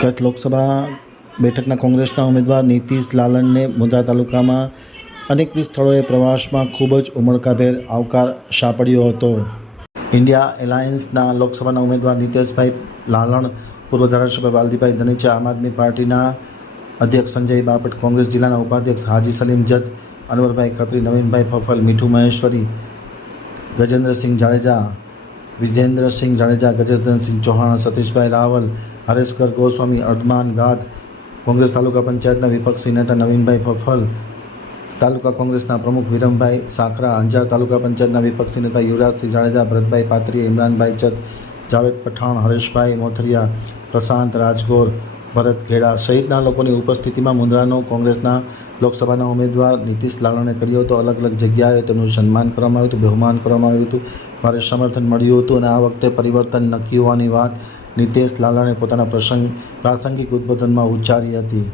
કચ્છ લોકસભા બેઠકના કોંગ્રેસના ઉમેદવાર નીતિશ લાલણને મુંદ્રા તાલુકામાં અનેકવિધ સ્થળોએ પ્રવાસમાં ખૂબ જ ઉમળકાભેર આવકાર સાંપડ્યો હતો. ઇન્ડિયા એલાયન્સના લોકસભાના ઉમેદવાર નીતિશભાઈ લાલણ પૂર્વ ધારાસભ્ય વાલદીભાઈ ધનીચા, આમ આદમી પાર્ટીના અધ્યક્ષ સંજય બાપટ, કોંગ્રેસ જિલ્લાના ઉપાધ્યક્ષ હાજી સલીમ જત અનવરભાઈ ખત્રી, નવીનભાઈ ફફલ, મીઠુ મહેશ્વરી, ગજેન્દ્રસિંહ જાડેજા વિજેન્દ્રસિંહ જાડેજા ગજેન્દ્રસિંહ ચૌહાણ, સતીશભાઈ રાવલ, હરેશકર ગોસ્વામી, અર્ધમાન ગાદ, કોંગ્રેસ તાલુકા પંચાયતના વિપક્ષી નેતા નવીનભાઈ ફફલ, તાલુકા કોંગ્રેસના પ્રમુખ વિરમભાઈ સાખરા, અંજાર તાલુકા પંચાયતના વિપક્ષી નેતા યુવરાજસિંહ જાડેજા, ભરતભાઈ પાત્રી ઇમરાનભાઈ ચત જાવેદ પઠાણ, હરેશભાઈ મોથરિયા, પ્રશાંત રાજગોર ભરત ખેડા સહિતના લોકોની ઉપસ્થિતિમાં મુંદ્રાનો કોંગ્રેસના લોકસભાના ઉમેદવાર નીતિશ લાલણે કર્યો હતો. અલગ અલગ જગ્યાએ તેમનું સન્માન કરવામાં આવ્યું હતું, બહુમાન કરવામાં આવ્યું હતું. ભારે સમર્થન મળ્યું હતું અને આ વખતે પરિવર્તન નક્કી હોવાની વાત નીતિશ લાલણે પોતાના પ્રસંગ, પ્રાસંગિક ઉદ્બોધનમાં ઉચ્ચારી હતી.